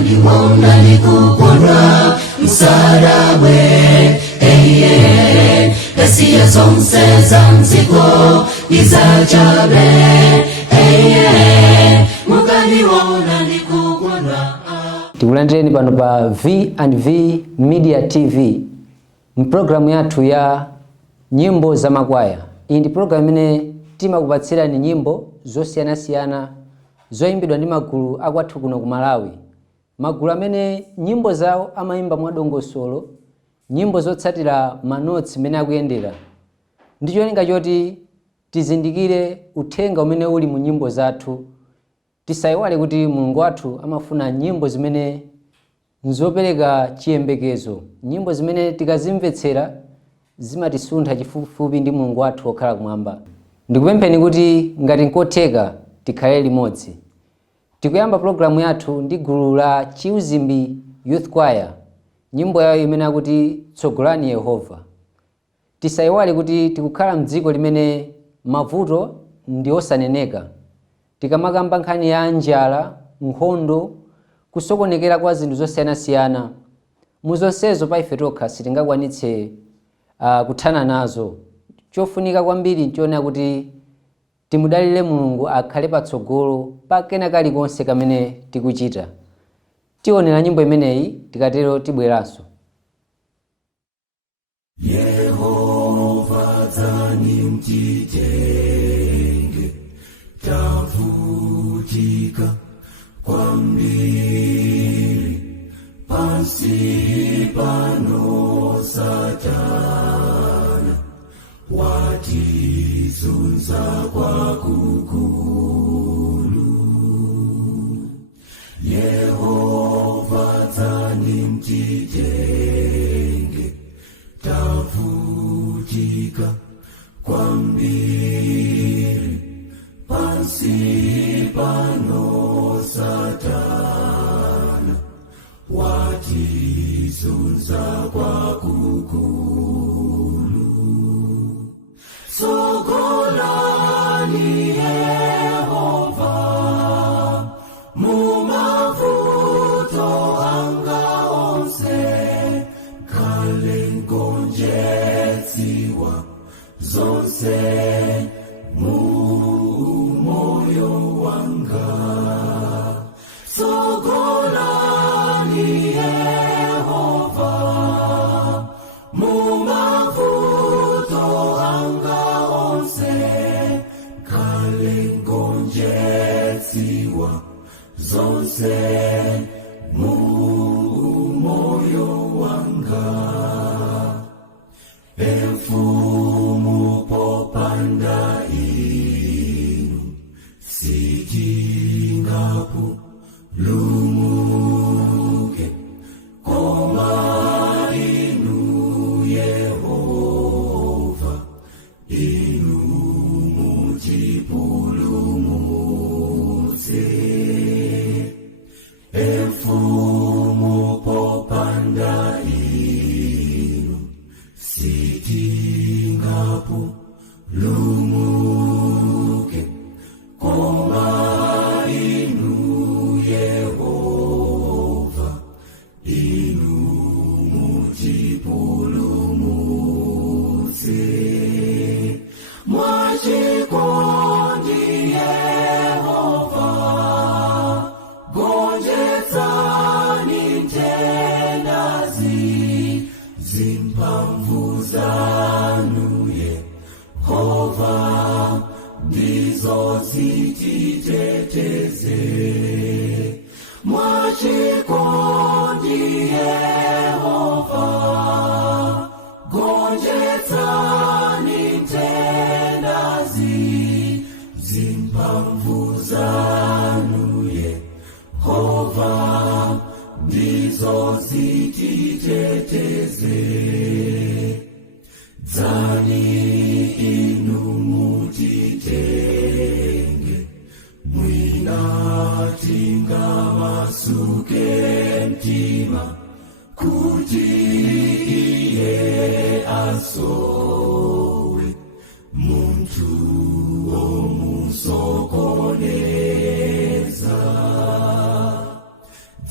mukaniwona likukondwa msalabwe gasiya zonse za mzigo izachabe mukaniwona likukondwa. Tikulandireni pano pa V&V Media TV mprogramu yathu ya nyimbo za makwaya. Iyi ndi programu imene timakupatsirani nyimbo zosiyanasiyana zoyimbidwa ndi magulu akwathu kuno ku Malawi. Magulu amene nyimbo zawo amayimba mwadongosolo, nyimbo zotsatira manotsi amene akuyendera. Ndi cholinga choti tizindikire uthenga umene uli mu nyimbo zathu. Tisayiwale kuti Mulungu wathu amafuna nyimbo zimene nzopereka chiyembekezo, nyimbo zimene tikazimvetsera zimatisuntha chifupifupi ndi Mulungu wathu wokhala kumwamba. Ndikupempheni kuti ngati nkotheka tikhale limodzi. Tikuyamba programu yathu ndi gulu la Chiuzimbi Youth Choir, nyimbo yawo imene akuti tsogolani Yehova. Tisayiwale kuti tikukhala mdziko limene mavuto ndi osaneneka. Tikamakamba nkhani ya njala, nkhondo, kusokonekera kwa zinthu zosiyanasiyana, muzonsezo pa ife tokha sitingakwanitse kuthana nazo. Chofunika kwambiri nchiona kuti timudalire Mulungu akhale patsogolo pa kena kalikonse kamene tikuchita. Tionera nyimbo imeneyi tikatero tibweranso. Yehova dzani mtitenge tavutika kwambiri pansi pano Satana watizunza kwa kukulu. Yehova dzani mtitenge tavutika kwambiri pansi pano Satana watizunza kwa kukulu. Tsogolani Yehova mumavuto anga onse kale ngonjetsiwa zonse moyo wanga. Tsogolani Yehova mumavuto anga onse kale ngonjetsiwa zonse moyo wanga. Mfumu popanda inu sitingapo lumuke koma inu Yehova inu mutipulumutse. Mfumu popanda inu sitingapo lumuke koma inu Yehova inu mutipulumutse. Mwachikondi Yehova gonjetsani ntendazi zimphamvu zanu Yehova ndizo zititeteze. Mwachikondi Yehova gonjetsani ntendazi zimphamvu zanu Yehova ndizo zititeteze. Dzani inu mutitenge mwina tingamasuke mtima kuti iye asowe muntu omusokoneza.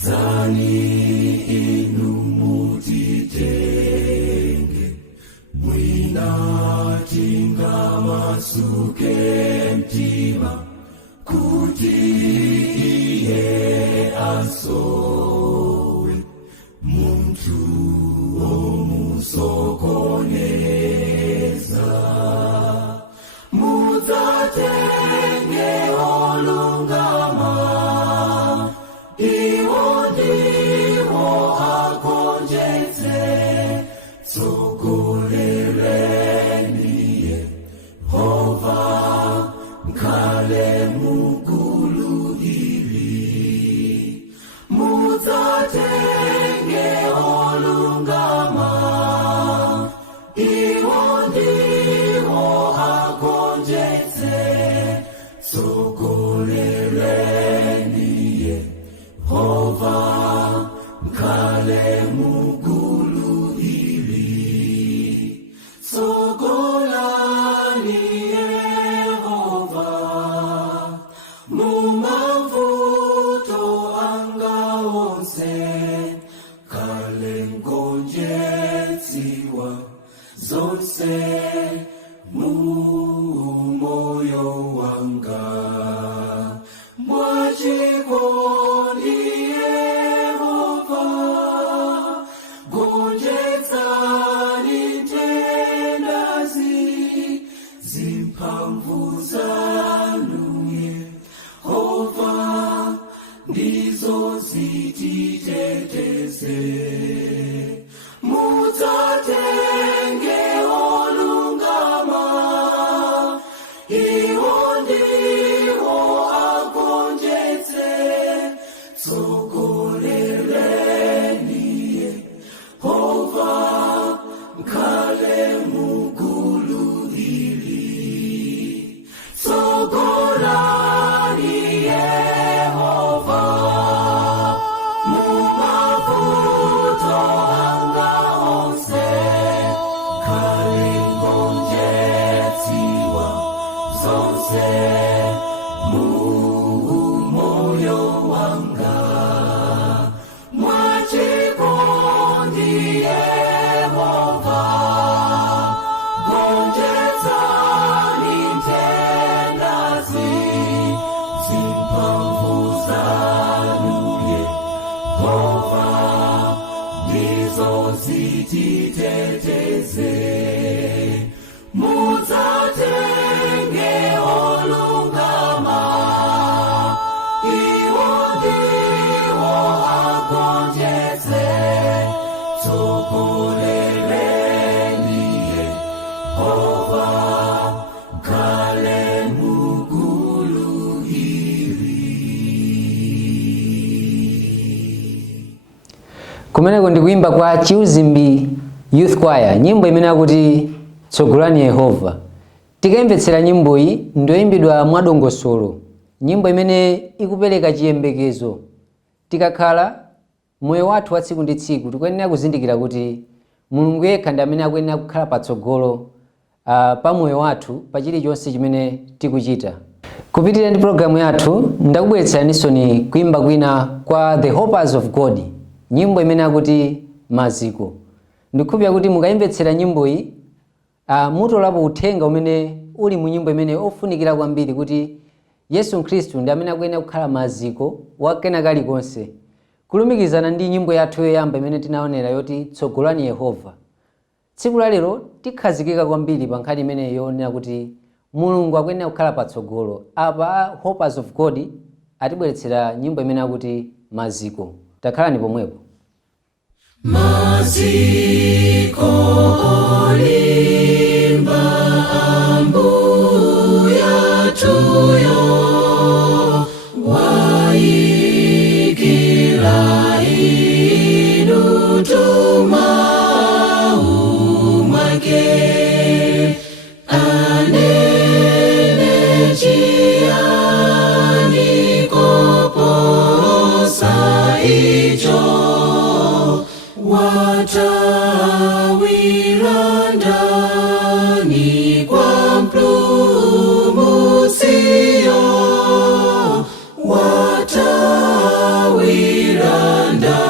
Dzani inu mutitenge mwina tingamasuke mtima kuti iye asowe muntu omusokoneza mudzatenge olungama iwo ndiwo agonjetse tsogolereni Yehova mkhale mugulu ili mudzatenge olungama iwo ndiwo agonjetse tsogolereni Yehova mkhale mugulu ili tsogolani Yehova mumavuto anga onse kale ngonjetsiwa zonse mumoyo wanga mwachikondi Yehova gonjetsani tendazi zimphamvu zanu Yehova ndizo zititeteze mudzatenge olungama iwo ndiwo agonjetse tsogolereni Yehova mkhale mugulu ili tsogolani Yehova mumavuto anga onse kale ngonjetsiwa zonse mumoyo wanga mwachikondi Yehova gonjetsani tendazi zimphamvu zanu Yehova ndizo zititeteze mudzatenge olungama iwo ndiwo agonjetse tsogolereni Yehova mkhale mugulu ili. Kumeneko ndikuimba kwa Chiuzimbi Youth Choir, nyimbo imene akuti tsogolani Yehova. Tikayimvetsera nyimbo iyi ndoyimbidwa mwadongosolo, nyimbo imene ikupereka chiyembekezo. Tikakhala moyo wathu wa tsiku ndi tsiku tikuyenera kuzindikira kuti Mulungu yekha ndi amene akuyenera kukhala patsogolo pa moyo wathu pa chilichonse chimene tikuchita. Kupitirira ndi programu yathu ndakubweretsanisoni kuimba kwina kwa The Hopers of God, nyimbo imene akuti maziko. Ndikukhulupirira kuti mukayimvetsera nyimbo iyi mutolapo uthenga umene uli mu nyimbo imene ofunikira kwambiri kuti Yesu Khristu ndi amene akuyenera kukhala maziko wakena kalikonse, kulumikizana ndi nyimbo yathu yoyamba imene tinaonera yoti tsogolani Yehova. Tsiku la lero tikhazikika kwambiri pa nkhani imene yonena kuti Mulungu akuyenera kukhala patsogolo. Apa Hopers of God atibweretsera nyimbo imene akuti maziko. Takhalani pomwepo. Maziko olimba ambuya tuyo waikila inu tumau mwake anene chiani koposa icho watawira ndani kwa mpulumutsi, watawira ndani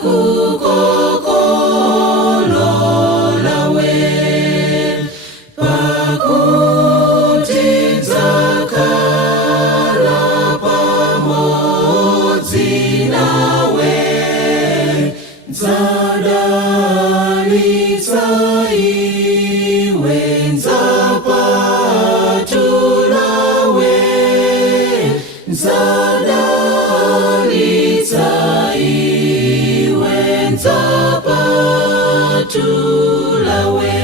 kukokolola pakuti nzakhala pamodzi nawe, nzadalitsa iwe, nzapatulawe, nzadalitsa iwe, nzapatulawe.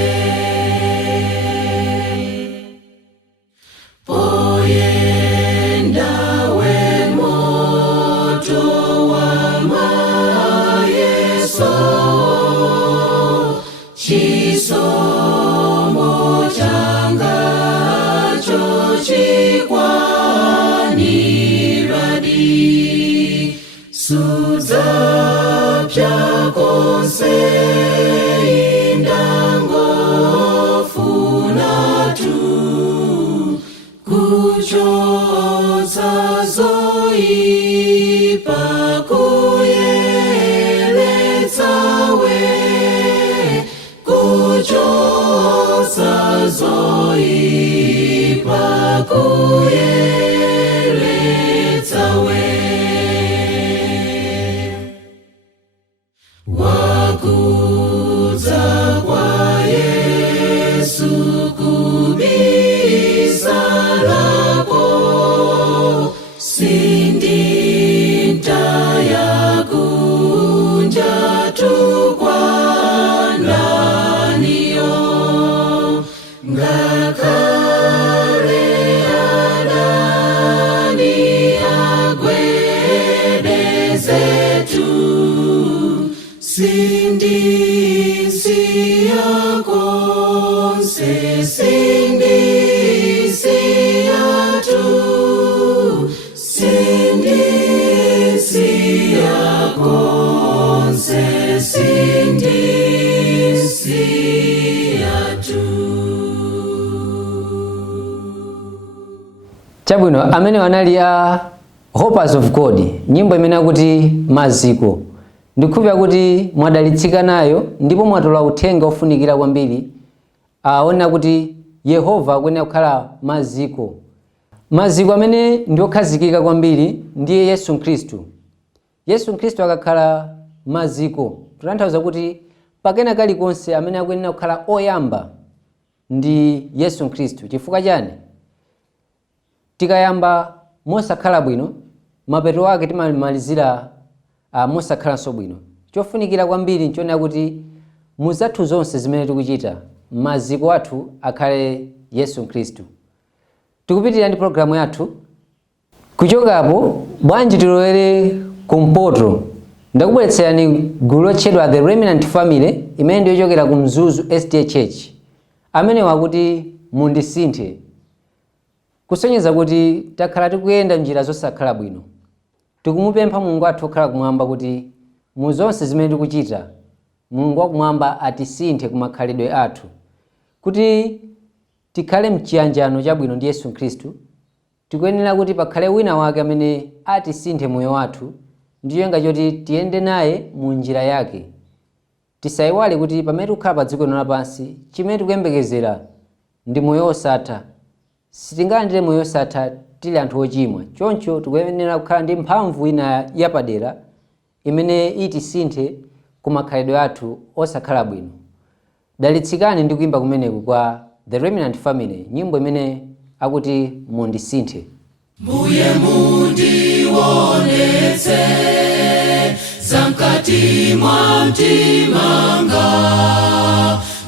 Poyenda wemoto wa mayeso, chisomo changacho chikwaniradi, sudzapya konse indangofunatu, kuchotsa zoipa kuyeretsawe, kuchotsa zoipa kuyeretsawe. Wakudza kwa Yesu kubisa lako, sindintaya kunja tukwandaniyo, ngakare adani agwedezetu, sindisiya konse, sindisiyatu, sindisiya konse, sindisiyatu. Chabwino, amene wanali a Hopers of God, nyimbo imene akuti maziko. Ndikukhulupirira kuti mwadalitsika nayo ndipo mwatola uthenga ofunikira kwambiri. Aona kuti Yehova akuyenera kukhala maziko. Maziko amene ndi okhazikika kwambiri ndiye Yesu Khristu. Yesu Khristu akakhala maziko, tutanthauza kuti pakena kalikonse amene akuyenera kukhala oyamba ndi Yesu Khristu. Chifukwa chani? Tikayamba mosakhala bwino, mapeto ake timamalizira mosakhalanso bwino. Chofunikira kwambiri nchonena kuti muzathu zonse zimene tikuchita, maziko athu akhale Yesu Khristu. Tikupitirira ndi programu yathu. Kuchokapo bwanji tilowere kumpoto. Ndakubweretserani gulu lotchedwa The Remnant Family, imene ndiyo yochokera ku Mzuzu SDA Church, amene wakuti mundisinthe, kusonyeza kuti takhala tikuyenda njira zosakhala bwino. Tikumupempha Mulungu wathu okhala kumwamba kuti mu zonse zimene tikuchita, Mulungu wakumwamba atisinthe kumakhalidwe athu, kuti tikhale mchiyanjano chabwino ndi Yesu Khristu. Tikuyenera kuti pakhale wina wake amene atisinthe moyo wathu, ndiyo ngachoti tiyende naye mu njira yake. Tisayiwale kuti pamene tikukhala pa dziko lino lapansi, chimene tikuyembekezera ndi moyo osatha. Sitingalandire moyo osatha tili anthu ochimwa. Choncho tikuyenera kukhala ndi mphamvu ina yapadera imene itisinthe kumakhalidwe athu osakhala bwino. Dalitsikani ndi kuimba kumeneku kwa The Remnant Family, nyimbo imene akuti mundisinthe. Mbuye mundionetse zamkati mwa mtimanga,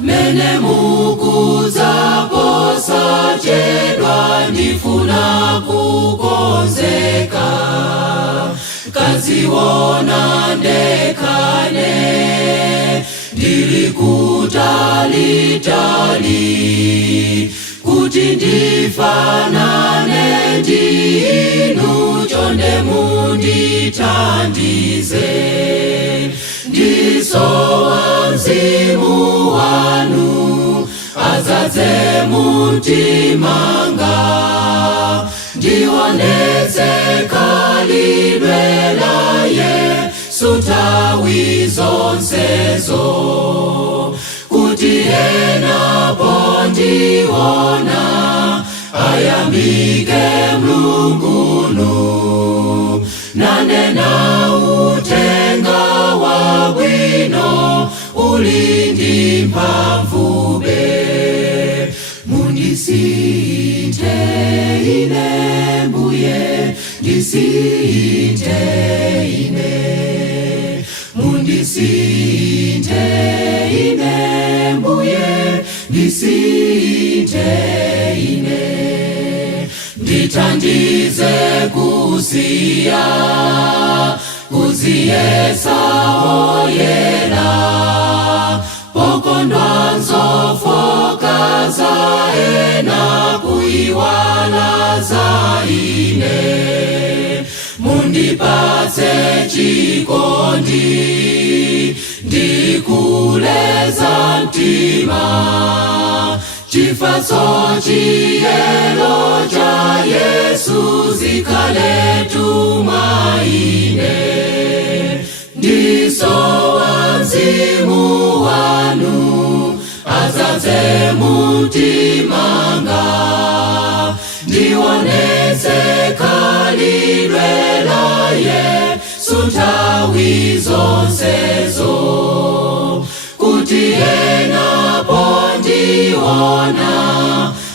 mene mukudzapo sachedwa, ndifuna kukonzeka, kaziona ndekane, ndili kutalitali, kuti ndifanane ndinu, chonde mundithandize, ndisowa mzimu wanu, adzadze mumtimanga, ndionetse khalidwe la Yesu sutawi zonsezo, kuti ena pondiona ayambike Mulungunu, nanena utenga wabwino ulindi mphamvube. Mundisinthe ine Mbuye, ndisinthe ine. Mundisinthe ine Mbuye, ndisinthe ine. Ndithandize kusiya kuziyesa oyera, pokondwa nzofoka za ena kuiwala za ine. Mundipatse chikondi ndikuleza mtima, chifatso chiyero cha Yesu zikhale tumaine. Ndisowa Mzimu wanu adzadze mumtima mwanga, ndionetse khalidwe la Yesu nthawi zonsezo, kuti ena pondiona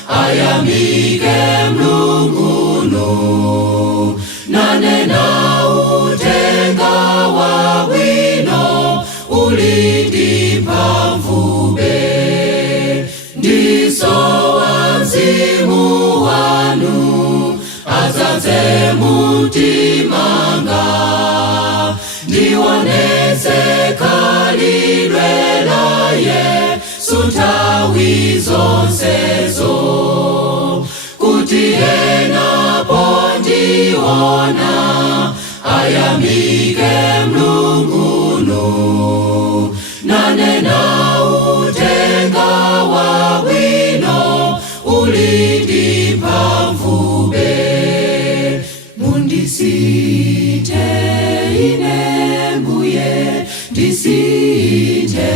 ayamike Mulungunu, nanena utenga wabwino ulindi mphamvube. Ndisowa Mzimu wanu adzadze mumtima mwanga, ndionetse khalidwe la Yesu nthawi zonsezo, kuti ena pondiona ayamike Mulungunu, nanena utenga wabwino ulindi mphamvube. Mundisinthe ine Mbuye, ndisinthe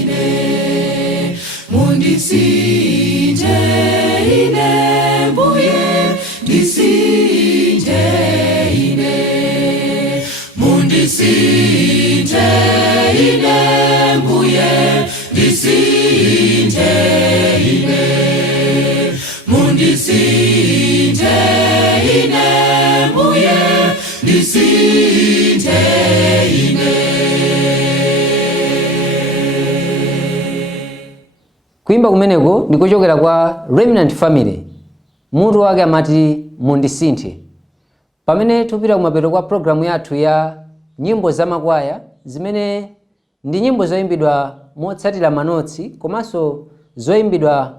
ine. Mundisinthe ine Mbuye, ndisinthe ine. Mundisinthe ine Mbuye, ndisinthe ine. Mundisinthe ine Mbuye, ndisinthe ine. Kuimba kumeneko ndikuchokera kwa Remnant Family, mutu wake amati mundisinthe. Pamene tupita kumapeto kwa programu yathu ya nyimbo za makwaya, zimene ndi nyimbo zoyimbidwa motsatira manotsi, komanso zoyimbidwa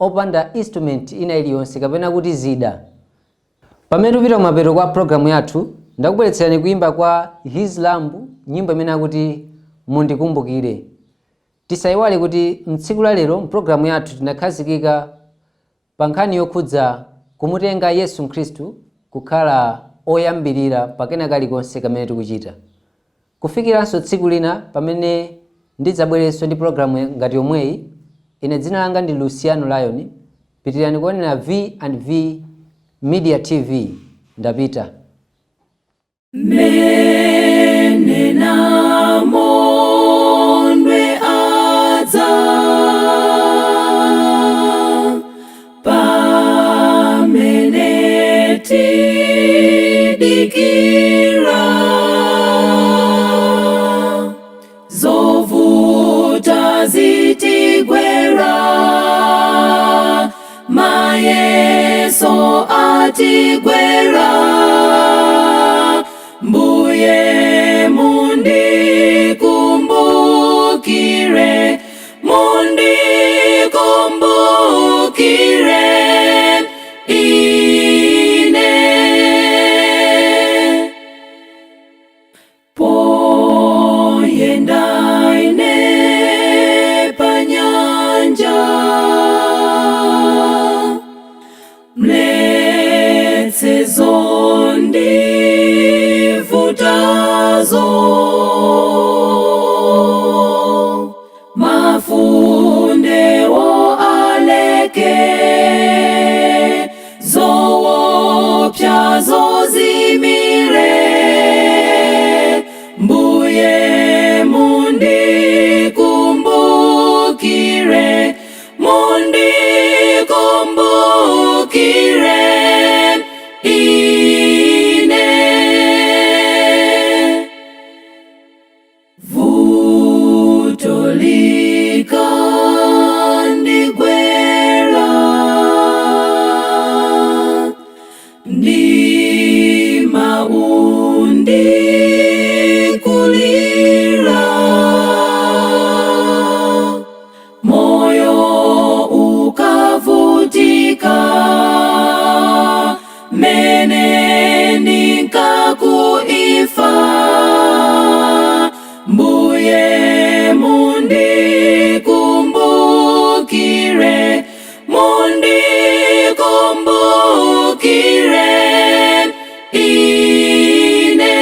opanda instrument ina iliyonse kapena kuti zida. Pamene tupita kumapeto kwa programu yathu, ndakubweretserani kuimba kwa His Lamb, nyimbo imene akuti mundikumbukire. Tisayiwale kuti mtsiku la lero mpulogalamu yathu tinakhazikika pa nkhani yokhudza kumutenga Yesu Khristu kukhala oyambirira pakena kalikonse kamene tikuchita. Kufikiranso tsiku lina pamene ndidzabwerenso ndi pulogalamu ngati yomweyi, ine dzina langa ndi Luciano Lion. Pitirani kuonera V&V Media TV. Ndapita. Menena mondwe adza, pamene tidikira, zovuta zitigwera, mayeso atigwera. Mbuye mundikumbukire, mundikumbukire ine. Poyenda ine panyanja, mletse zondi upyazo mafundewo aleke zowo pyazo zimire mbuye mundikumbukire ine vutolika ndigwera ndi maundi kulira moyo ukavutika mene nikakuifa mbuye mundikumbukire ine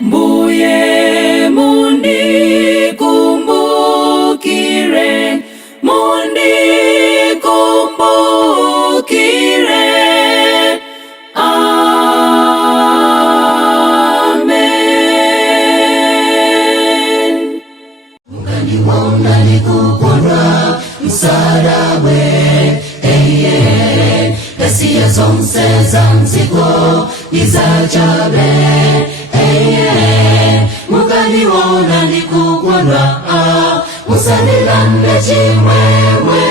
mbuye mundikumbukire amen. Ukaniwona nikukondwa msarawe Ghasia zonse za mzigo izachabe mukaniwona nikukondwa musanilande chimwemwe